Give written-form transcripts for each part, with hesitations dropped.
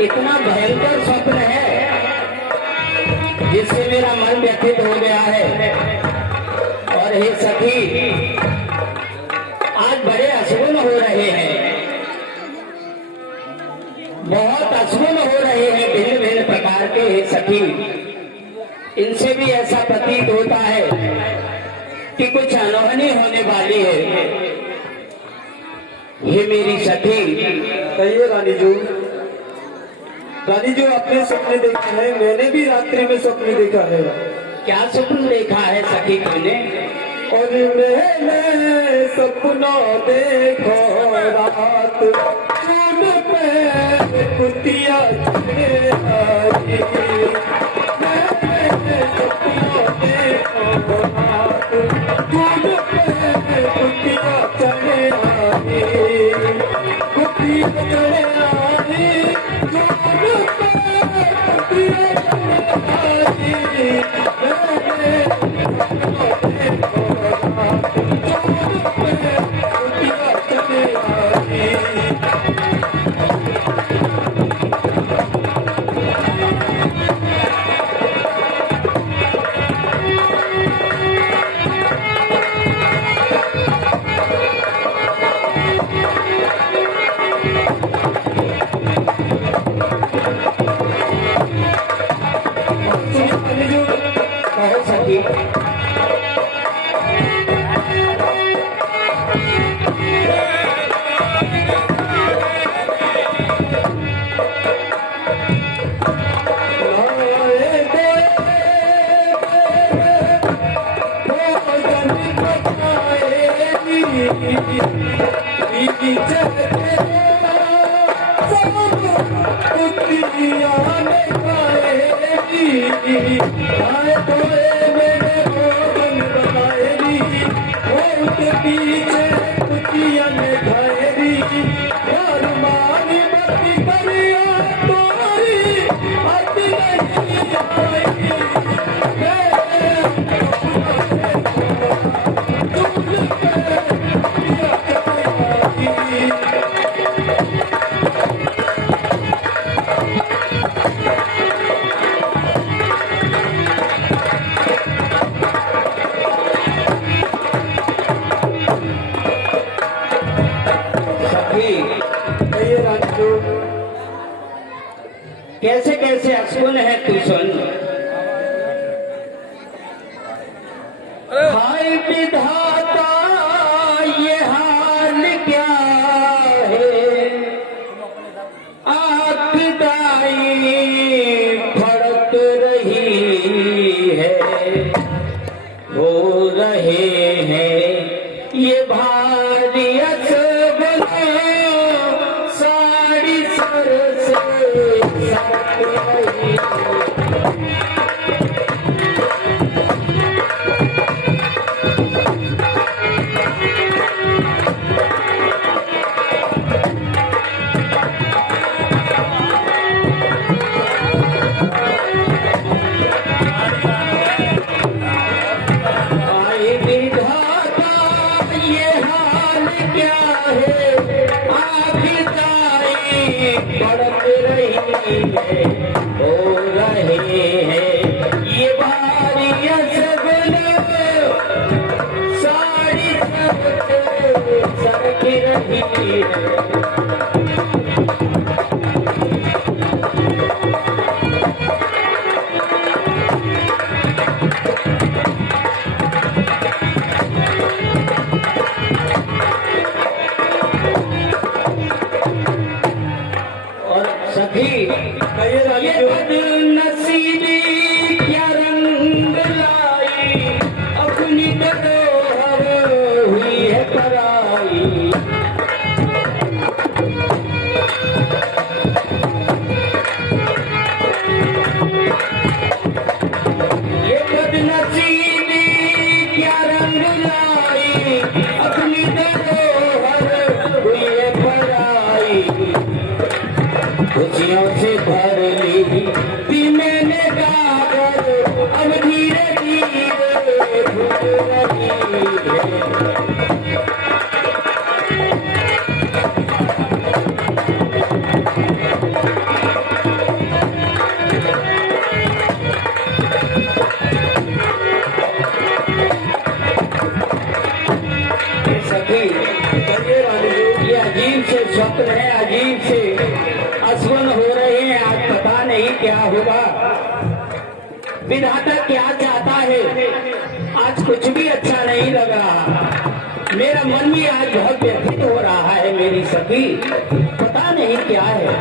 इतना भयंकर स्वप्न है जिससे मेरा मन व्यथित हो गया है। और हे सखी, आज बड़े अशुभ हो रहे हैं, बहुत अशुभ हो रहे हैं भिन्न भिन्न प्रकार के। हे सखी, इनसे भी ऐसा प्रतीत होता है कि कुछ अनहोनी होने वाली है। ये मेरी सखी। कहिए रानी जी। रानी जी, आपने सपने देखा है? मैंने भी रात्रि में सपने देखा है। क्या स्वप्न देखा है सखी तुमने? और मैंने सपना देखो रात चून पे कुतिया चढ़े आई। मैंने सपना देखो रात चून पे कुतिया चढ़े आई। कुतिया चढ़े आई, चून पे कुतिया चढ़े आई। आए कोए मैंने वो बन बनाएगी, वो उसके पीछे कुचिया ने खाएगी, यार मानी मती करिया तुम्हारी हद नहीं आएगी। कैसे कैसे अशुन है तू सुन। हाय विधाता ये हाल क्या है, आपदाई फड़क रही है, हो रहे हैं ये भारी असबन, साड़ी सर से सरक रही है। बढ़त रही है, हो रहे हैं ये भारी असबन, साड़ी सरक रही है। ये बदनसीबी क्या रंग लाई, अपनी धरोहर हुई है पराई। ये बदनसीबी क्या रंग लाई, अपनी धरोहर हुई है पराई। खुशियों से भर ली थी मैंने गागर, अब धीरे धीरे घुट रही है। सखी ये अजीब से स्वप्न है, अजीब से अशुन हो रहे हैं। आज पता नहीं क्या होगा, विधाता क्या चाहता है। आज कुछ भी अच्छा नहीं लग रहा, मेरा मन भी आज बहुत व्यथित हो रहा है। मेरी सखी पता नहीं क्या है।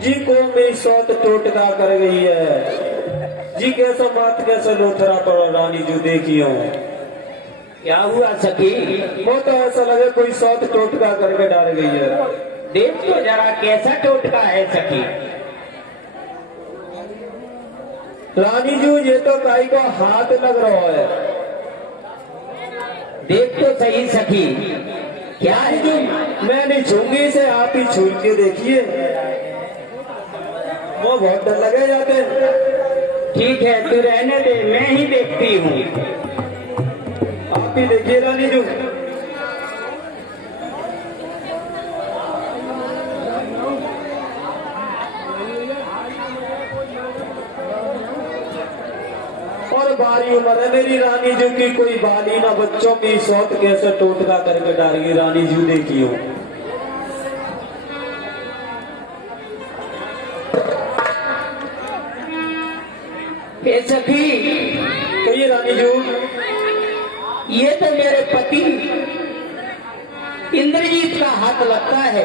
जी को मेरी सौत टोटका कर गई है, जी कैसा बात कैसा लोथरा पड़ा रानी जो देखी हो। क्या हुआ सखी? वो तो ऐसा लगे कोई सौत टोटका करके डाल गई है। देख तो जरा कैसा टोटका है सखी। रानी जी ये तो गाय को हाथ लग रहा है। देख तो सही सखी क्या है जो। मैं नहीं छूंगी इसे, आप ही छू के देखिए, वो बहुत डर लगे जाते हैं। ठीक है तू रहने दे, मैं ही देखती हूँ। आप ही देखिए रानी जी। और बारी उम्र है मेरी रानी जी की, कोई बाली ना बच्चों की सौत कैसे टोटका करके डालेगी रानी जी देखी हो। सखी कहिए रानी जी। ये तो मेरे पति इंद्रजीत का हाथ लगता है।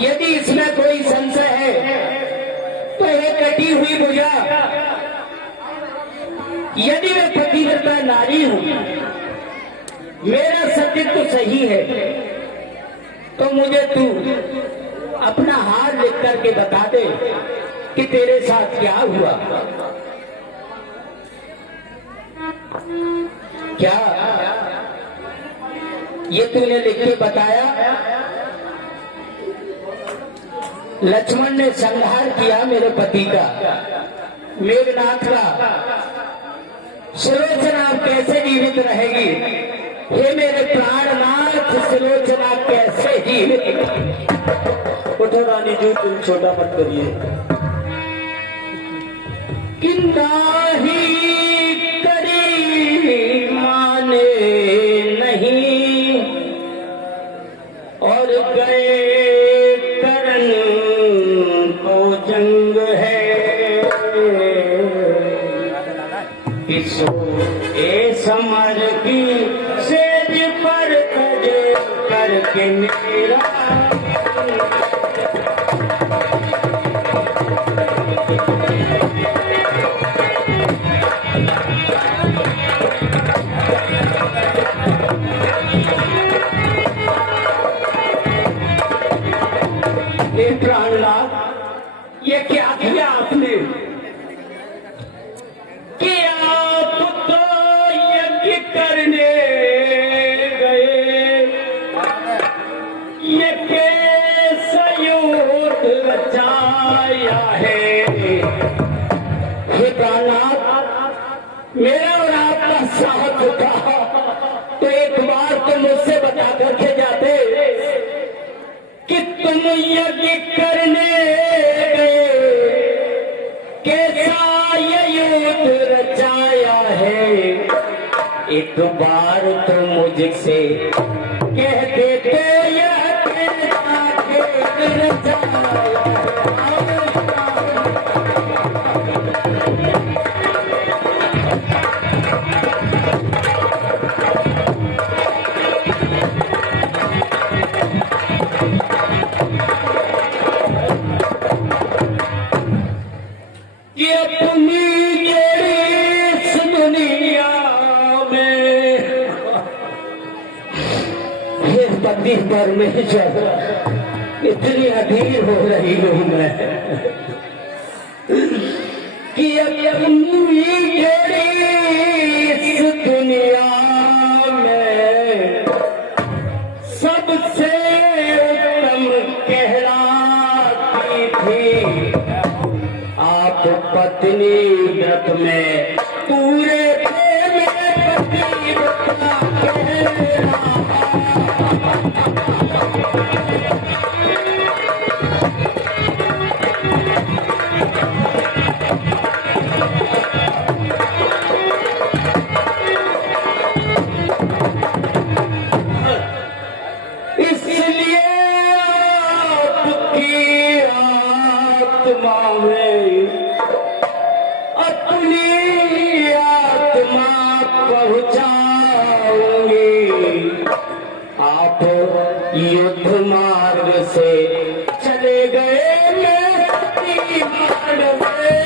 यदि इसमें कोई संशय है तो है कटी हुई भुजा। यदि मैं पतिव्रता नारी हूं, मेरा सत्य तो सही है, तो मुझे तू अपना हार लिख करके बता दे कि तेरे साथ क्या हुआ। क्या ये तूने लिख के बताया? लक्ष्मण ने संहार किया मेरे पति का, मेघनाथ का। सुलोचना कैसे जीवित रहेगी? हे मेरे प्राणनाथ, सुलोचना कैसे जीवित? उठो रानी जी, तुम छोटा मत करिए। कि नाही करी माने नहीं, और गए करण को जंग है। इसो ए समर की सेज पर कज करके मेरा प्राणनाथ, ये क्या किया आपने कि आप तो यज्ञ करने गए, ये कैसा युद्ध रचाया है। हे प्राणनाथ, मेरा और आपका साथ होता तो एक बार तुम मुझसे बता करके जाते कि तुम यज्ञ करने गए, कैसा ये युद्ध रचाया है। एक बार तो मुझसे कहते तो यह कैसा खेल रचाया कि अपनी इस दुनिया में हे पति परमेश्वर, इतनी अधीर हो रही हूं मैं कि अपनी इस दुनिया में सबसे उत्तम कहलाती थी आप पत्नी व्रत में पूरे पति इसलिए आपकी आत्मा में अपनी आत्मा पहुंचाऊंगी। आप युद्ध मार्ग से चले गए, मैं पति मार्ग से।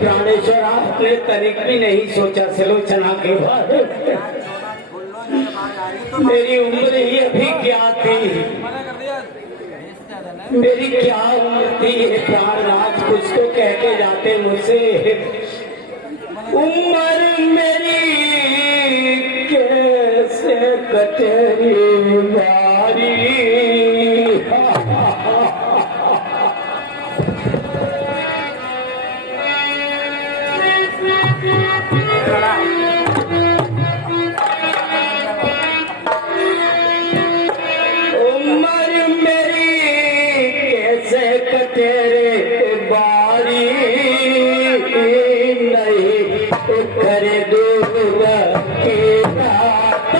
प्राणेश्वर, आपने तनिक भी नहीं सोचा सुलोचना के बारे में। मेरी उम्र ही अभी क्या थी, मेरी क्या उम्र थी। प्राणनाथ, कुछ तो कह के जाते मुझसे। उम्र मेरी कैसे कटेरी बारी। उम्र मेरी कैसे कटेरे बारी, नहीं करे दूर की बात।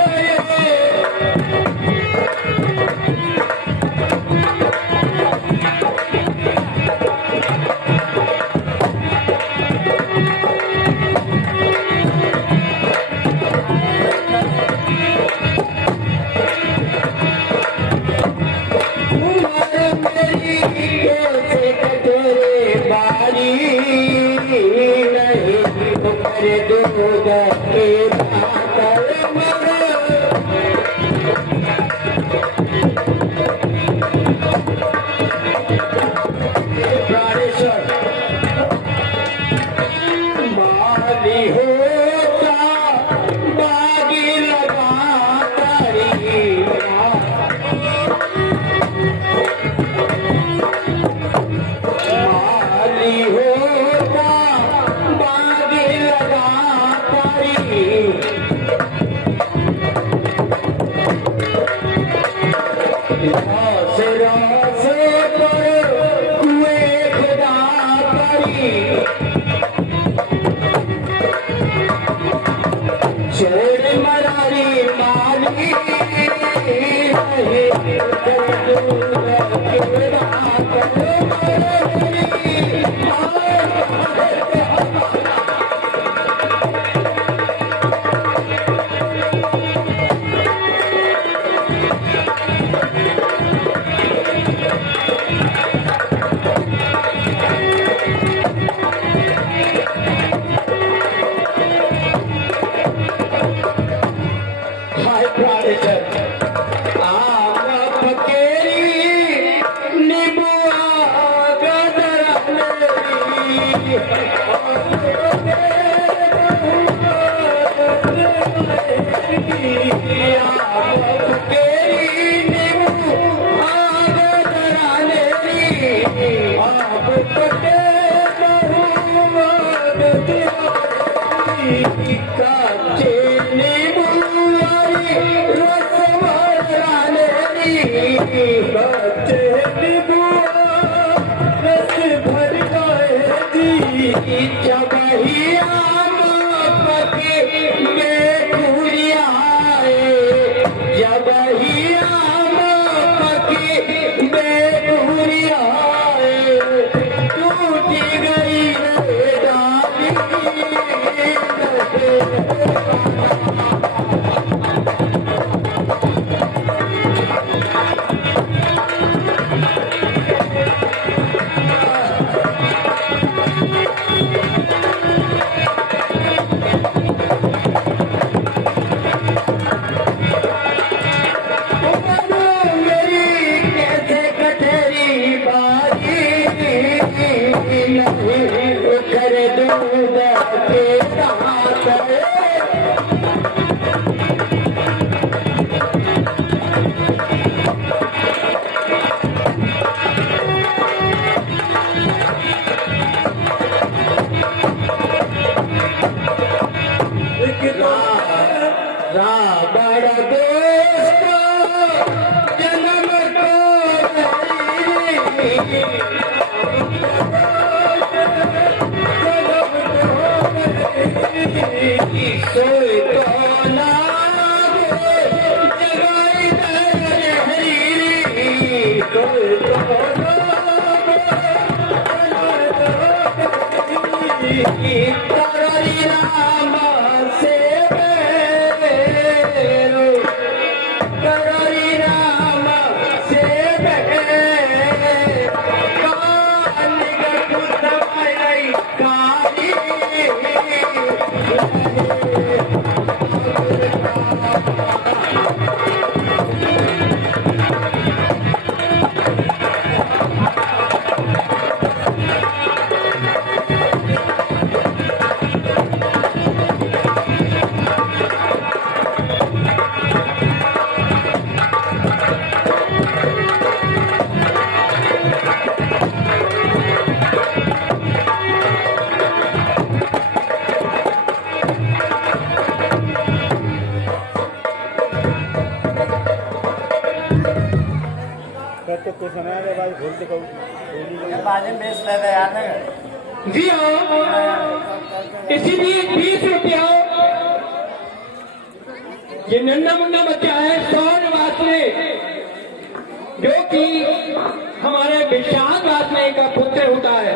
दूध के पातर मगर प्राणेश्वर माली होता बागी लगा तारी माली होता बागी लगा तारी से पर कुए खुदा तारी छोड़ मरारी माली हाय प्राणेश्वर जी हाँ, इसी बीच 20 रुपया ये नन्ना मुन्ना बच्चा है सौर वासने, जो कि हमारे विशाल वासने का पुत्र होता है,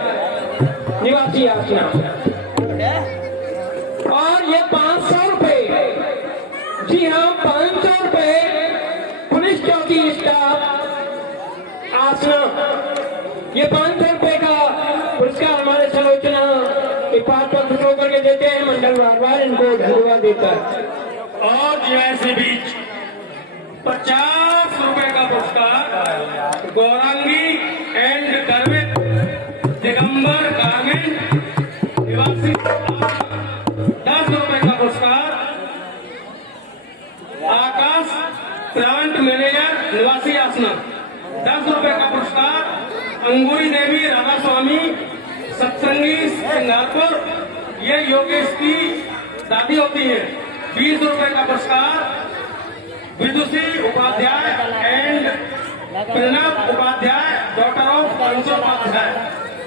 निवासी आसना। और ये 500 रुपए, जी हाँ 500 रुपए पुलिस चौकी स्टाफ आसना, ये 500 रुपए का पुरस्कार हमारे सलोचना के पास पर खुश होकर के देते हैं मंडल वार भगवान को धन्यवाद देता है। और जैसे बीच 50 रुपए का पुरस्कार गौरांगी एंड कर्मित दिगंबर गारमेंट निवासी 10 रुपए का पुरस्कार आकाश प्लांट मैनेजर निवासी आसना 10 रुपए का पुरस्कार अंगूरी देवी राधा स्वामी सत्संगी सिंगारपुर, ये योगेश की दादी होती है। 20 रुपए का पुरस्कार Vidushi Upadhyay and Pranab Upadhyay doctor of Panchopadhyay,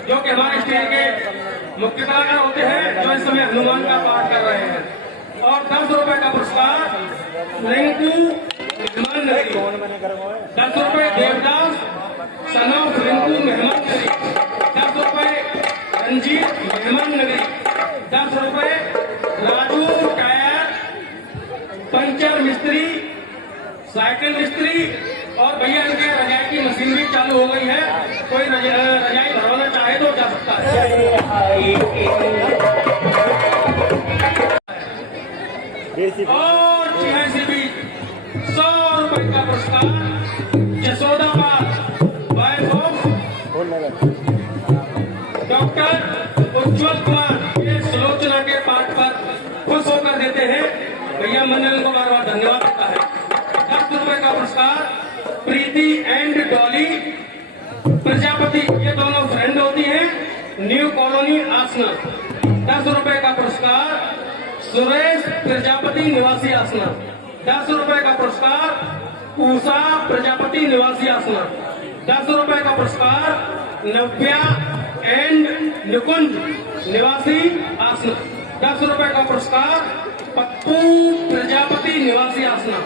जो कि हमारे स्टेट के मुख्य कलाकार होते हैं, जो इस समय हनुमान का पाठ कर रहे हैं। और 10 रुपए का पुरस्कार रिंकू मेहमान नगरी, 10 रुपए देवदास सन ऑफ रिंकू मेहमान नगरी, 10 रुपए रंजीत मेहमान नगरी, 10 रुपए राजू टायर पंचर मिस्त्री साइकिल मिस्त्री। और भैया इनके रजाई की मशीन भी चालू हो गई है, कोई रजाई भरवाना चाहे तो जा सकता है। और भी 100 रुपए का पुरस्कार जसोदाबाद वाइफ ऑफ डॉक्टर उज्जवल कुमार, ये सुलोचना के पाठ पर खुश होकर देते हैं। भैया मंडल को बार बार धन्यवाद देता है। 10 रुपए का पुरस्कार प्रीति एंड डॉली प्रजापति, ये दोनों फ्रेंड होती हैं, न्यू कॉलोनी आसना। 10 रुपए का पुरस्कार सुरेश प्रजापति निवासी आसना। 10 रुपए का पुरस्कार उषा प्रजापति निवासी आसना। 10 रुपए का पुरस्कार नव्या एंड निकुंज निवासी आसना। 10 रुपए का पुरस्कार पप्पू प्रजापति निवासी आसना।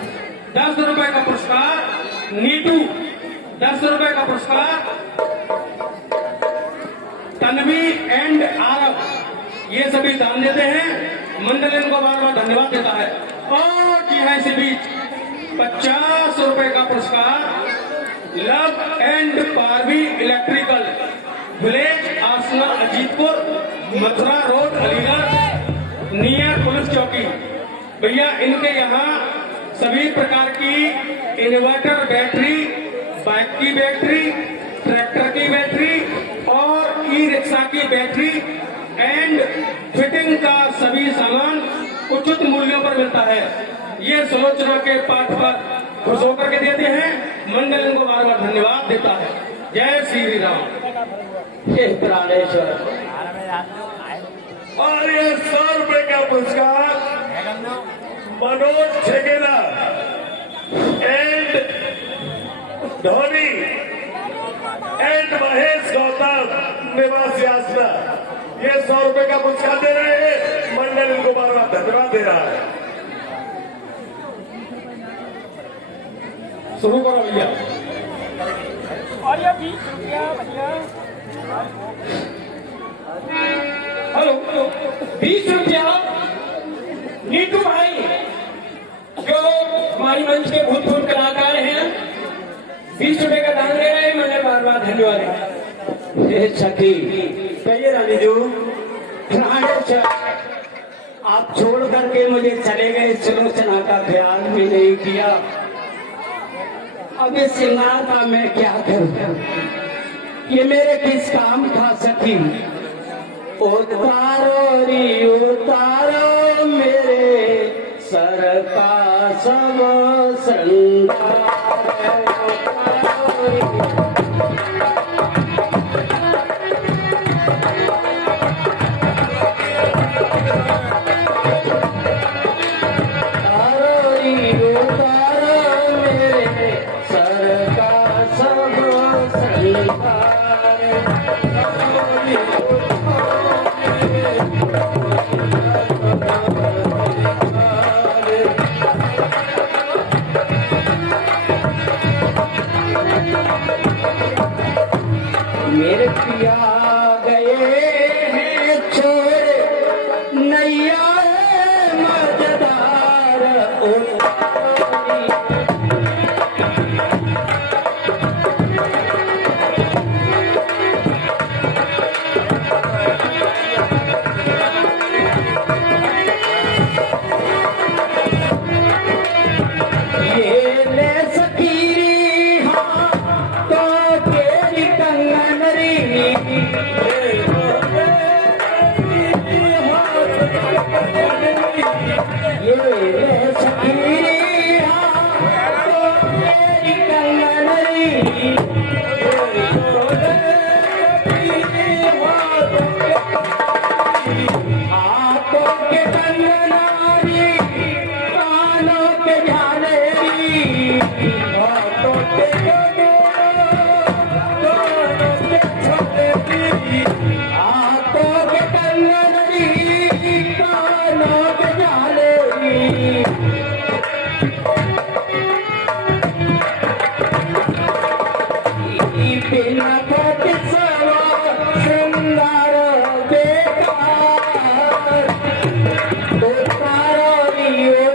10 रुपए का पुरस्कार नीटू। 10 रुपए का पुरस्कार तन्वी एंड आरव, ये सभी दान देते हैं। मंडल इनको बार बार धन्यवाद देता है। और जी है इसी बीच 50 रुपए का पुरस्कार love and Parvi electrical village Asna Ajitpur Mathura road Aligarh near police चौकी। भैया इनके यहाँ सभी प्रकार की इन्वर्टर बैटरी, बाइक की बैटरी, ट्रैक्टर की बैटरी और ई रिक्शा की बैटरी एंड फिटिंग का सभी सामान उचित मूल्यों पर मिलता है। ये सुलोचना के पाठ पर खुश होकर के देते हैं। मंडल इनको बार बार धन्यवाद देता है। जय श्री राम। हे प्राणेश्वर। और ये 100 रुपए का पुरस्कार मनोज छेगेला एंड धोनी एंड महेश गौतम निवासी आसना, ये 100 रुपए का पुरस्कार दे रहे हैं। मंडल इनको बार बार धन्यवाद दे रहा है। शुरू करो भैया। और ये 20 रुपया भैया। हेलो 20 रुपया नीटू भाई, जो हमारी मंच के भूतपूर्व कलाकार हैं, 20 रुपए का दान दे रहे हैं। मैंने बार बार धन्यवाद। हे सखी, कहिए रानी जी। प्राणेश्वर, आप छोड़ करके मुझे चले गए, सुलोचना का ख्याल भी नहीं किया। अब इस सिंगार का मैं क्या करूं? ये मेरे किस काम था सखी? उतारो री उतारो मेरे सर का सब श्रृंगार। ये रे सखी हाथों तेरी कंगनरी, हाथों के कंगनारी, कानों के झालरी, हाथों के हाथों के कंगनरी, कानों के झालरी, बिना कोटि सवा श्रृंगार बेकार, उतारो रियो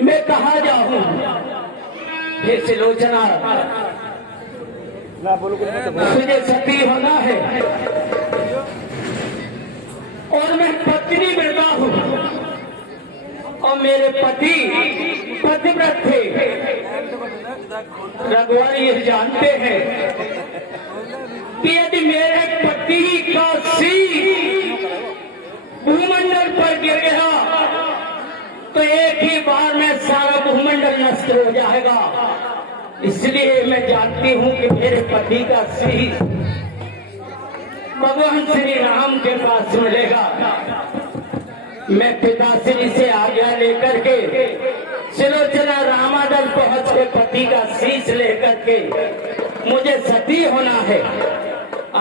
मैं कहा जाऊं ये सिलोचना, मुझे सती होना है और मैं पत्नी बिरता हूं और मेरे पति पतिव्रत थे। रघुवर ये जानते हैं कि यदि मेरे पति का सिर भूमंडल पर गिर गया तो एक ही बार में सारा भूमंडल नष्ट हो जाएगा। इसलिए मैं जानती हूँ कि मेरे पति का सिर भगवान श्री राम के पास मिलेगा। मैं पिताश्री से आज्ञा लेकर के सिलोचना रामादल पहुंच के पति का शीश लेकर के मुझे सती होना है।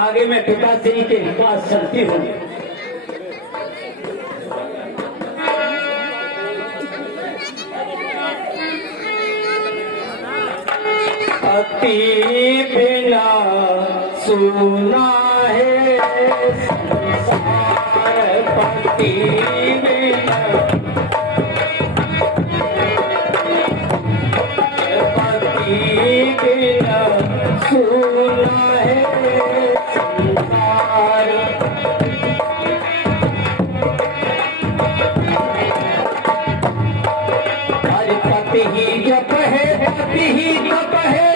आगे मैं पिताश्री के पास चलती हूँ। पति बिना सुना है संसार, पति बिना, पति बिना सुना है संसार। अरे पति ही जप है, पति ही जप है,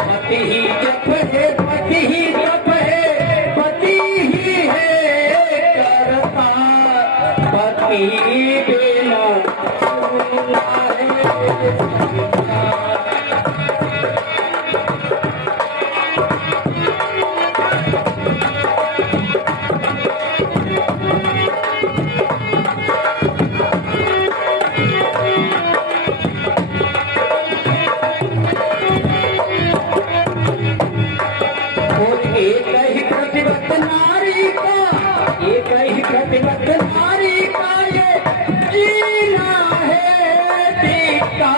पति ही जप है, पति ही जप है, पति ही है करता, पति बिना सुना है। एक ही प्रतिबद्ध नारी का, एक ही प्रतिबद्ध नारी का ये जीना है दीक्षा।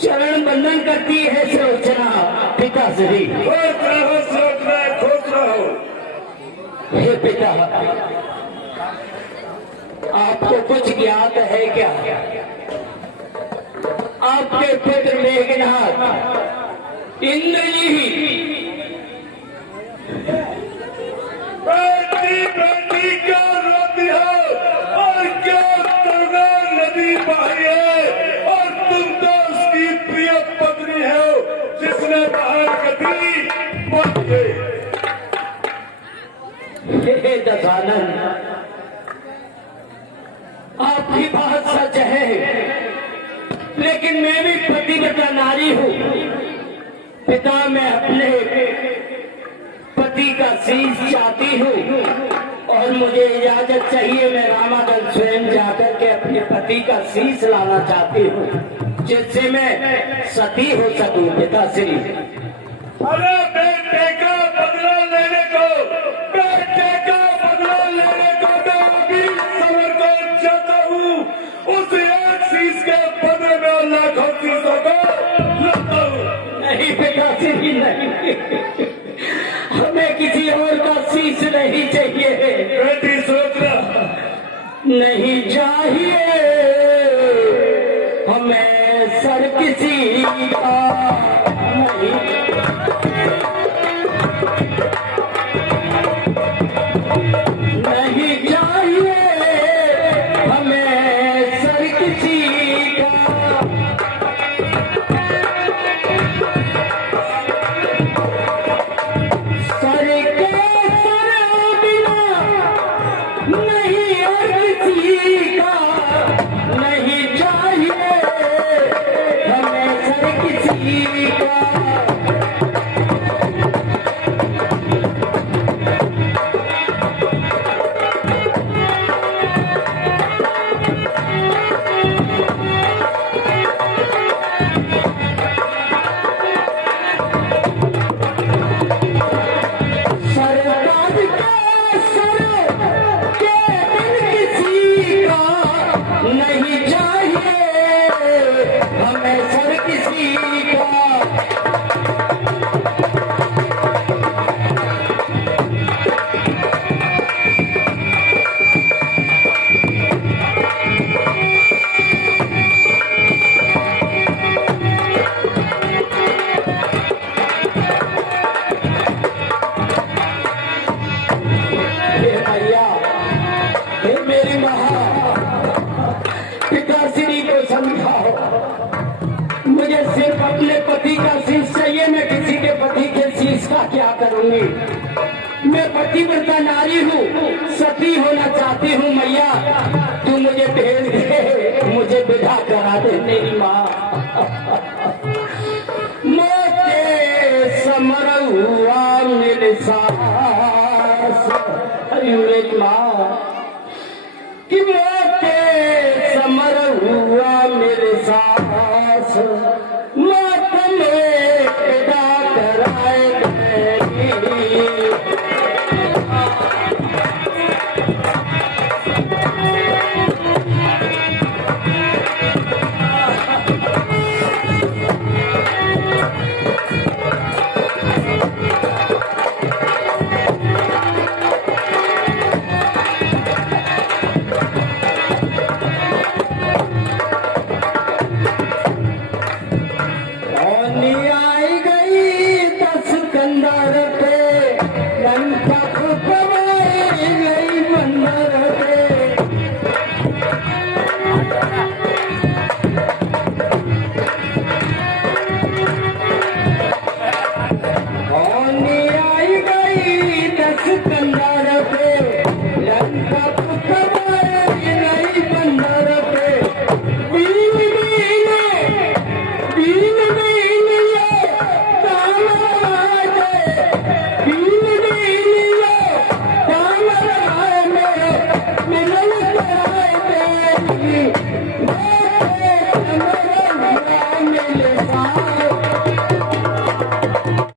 चरण बंदन करती है सुलोचना पिताश्री। खुश रहो सुलोचना, खुश रहो। हे पिता, आपको कुछ ज्ञात है क्या? आपके पुत्र मेघनाथ इंद्र जी ही बेटी बेटी क्या रोती है और क्या करना नदी बही है, और तुम तो उसकी प्रिय पत्नी हो जिसने बाहर गति मत गई। हे दशानन, आपकी बात सच है, लेकिन मैं भी पतिव्रता नारी हूँ। पिता, मैं अपने पति का शीश चाहती हूँ और मुझे इजाजत चाहिए। मैं रामागढ़ स्वयं जाकर के अपने पति का शीश लाना चाहती हूँ, जिससे मैं सती हो सकूं पिताश्री। अरे बेटे का बदला लेने को, बेटे का बदला लेने को मैं अभी समर को चाहता हूँ। उस एक शीश के बदले में लाखों शीशों को लाता हूँ। नहीं पिताश्री, नहीं, हमें किसी और का शीश नहीं चाहिए। बेटी सोचना नहीं चाहिए हमें सर किसी का, नहीं, नहीं चाहिए हमें सर किसी का। सर के सर बिना नहीं और किसी का, नहीं चाहिए हमें सर किसी का। सरकार के सर के बिन किसी का, नहीं चाहिए हमें सर किसी का। हे मैया, हे मेरी माँ, पिताश्री को समझाओ। मुझे सिर्फ अपने पति का शीश चाहिए, मैं किसी के पति के शीश का क्या करूंगी? मैं पतिव्रता नारी हूँ, सती होना चाहती हूँ। मैया, तू मुझे भेज दे, मुझे विदा करा दे मेरी माँ। मोते समर हुआ मेरे सास, अरे मेरी माँ, कि मोते समर हुआ मेरे सास, मौत में पैदा कराए मेरी। आई गई 10 कंदर पे